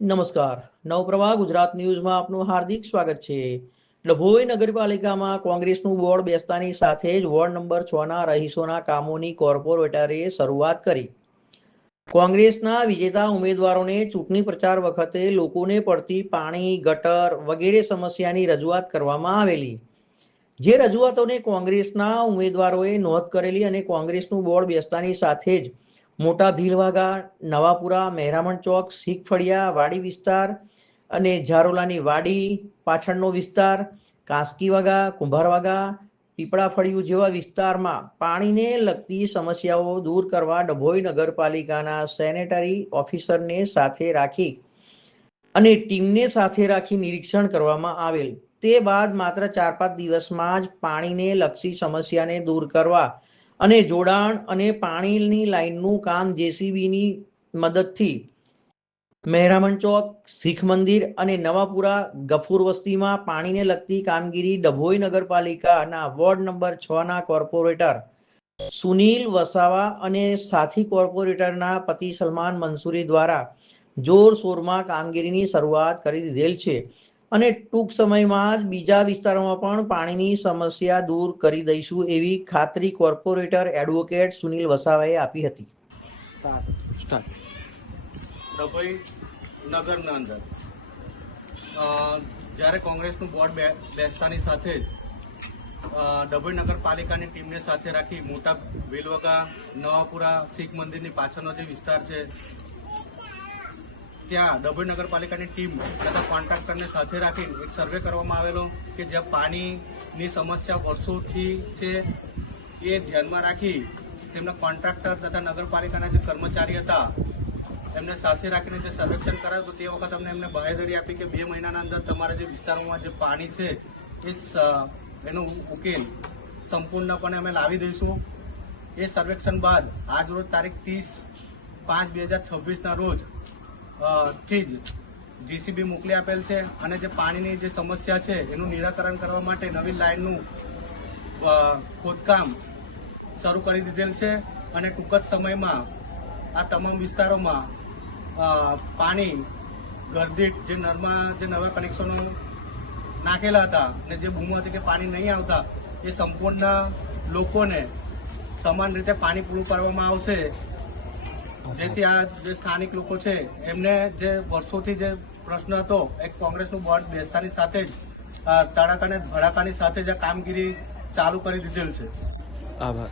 નમસ્કાર. નવપ્રવાહ ગુજરાત ન્યૂઝમાં આપનું હાર્દિક સ્વાગત છે. ડભોઈ નગરપાલિકામાં કોંગ્રેસનું બોર્ડ બેસતાની સાથે જ વોર્ડ નંબર 6ના રહીશોના કામોની કોર્પોરેટરે શરૂઆત કરી. કોંગ્રેસના વિજેતા ઉમેદવારોને ચૂંટણી પ્રચાર વખતે લોકોને પડતી પાણી, ગટર વગેરે સમસ્યાની રજૂઆત કરવામાં આવેલી. જે રજૂઆતોને કોંગ્રેસના ઉમેદવારોએ નોંધ કરેલી અને કોંગ્રેસનું બોર્ડ બેસતાની સાથે જ મોટા ભીલવાગા, નવાપુરા, મહેરામણ ચોક, શીખ ફળિયા, વાડી વિસ્તાર અને ઝારોલાની વાડી પાછળનો વિસ્તાર, કાંસકીવાગા, કુંભારવાગા, પીપળા ફળિયું જેવા વિસ્તારમાં પાણીને લગતી સમસ્યાઓ દૂર કરવા ડભોઈ નગરપાલિકાના સેનેટરી ઓફિસરને સાથે રાખી અને ટીમને સાથે રાખી નિરીક્ષણ કરવામાં આવેલ. તે બાદ માત્ર 4-5 દિવસમાં જ પાણીને લગતી સમસ્યાને દૂર કરવા અને જોડાણ અને પાણીની લાઇનનું કામ જેસીબીની મદદથી મહેરામણ ચોક, શીખ મંદિર અને નવાપુરા ગફુર વસ્તીમાં પાણીને લગતી કામગીરી ડભોઈ નગરપાલિકાના વોર્ડ નંબર 6ના કોર્પોરેટર સુનિલ વસાવા અને સાથી કોર્પોરેટરના પતિ સલમાન મંસૂરી દ્વારા જોરશોરમાં કામગીરીની શરૂઆત કરી દીધેલ છે અને ટૂંક સમયમાં જ બીજા વિસ્તારોમાં પણ પાણીની સમસ્યા દૂર કરી દઈશું એવી ખાતરી કોર્પોરેટર એડવોકેટ સુનિલ વસાવાએ આપી હતી. ડભોઈ નગરના અંદર જ્યારે કોંગ્રેસનું બોર્ડ બેસતાની સાથે જ ડભોઈ નગરપાલિકાની ટીમને સાથે રાખી મોટા ભીલવાગા, નવાપુરા, શીખ મંદિરની પાછળનો જે વિસ્તાર છે ત્યાં ડભોઈ નગરપાલિકાની ટીમ તથા કોન્ટ્રાક્ટરને સાથે રાખી એક સર્વે કરવામાં આવેલો કે જ્યાં પાણીની સમસ્યા વર્ષોથી છે એ ધ્યાનમાં રાખી તેમના કોન્ટ્રાક્ટર તથા નગરપાલિકાના જે કર્મચારી હતા એમને સાથે રાખીને જે સર્વેક્ષણ કરાયું તો તે વખત અમને એમને બાંહેધરી આપી કે 2 મહિનાના અંદર તમારા જે વિસ્તારોમાં જે પાણી છે એનો ઉકેલ સંપૂર્ણપણે અમે લાવી દઈશું. એ સર્વેક્ષણ બાદ આજ રોજ તારીખ 30/5/2026ના રોજ થી જ જીસીબી મોકલી આપેલ છે અને જે પાણીની જે સમસ્યા છે એનું નિરાકરણ કરવા માટે નવી લાઇનનું ખોદકામ શરૂ કરી દીધેલ છે અને ટૂંક જ સમયમાં આ તમામ વિસ્તારોમાં પાણી ઘરદીઠ જે નળમાં જે નવા કનેક્શનો નાખેલા હતા અને જે બૂમો હતી કે પાણી નહીં આવતા એ સંપૂર્ણ લોકોને સમાન રીતે પાણી પૂરું પાડવામાં આવશે, જેથી આ જે સ્થાનિક લોકો છે એમને જે વર્ષોથી જે પ્રશ્ન હતો એક કોંગ્રેસનું બોર્ડ બેસતાની સાથે જ તડાકા અને ભડાકાની સાથે જ આ કામગીરી ચાલુ કરી દીધેલ છે. આભાર.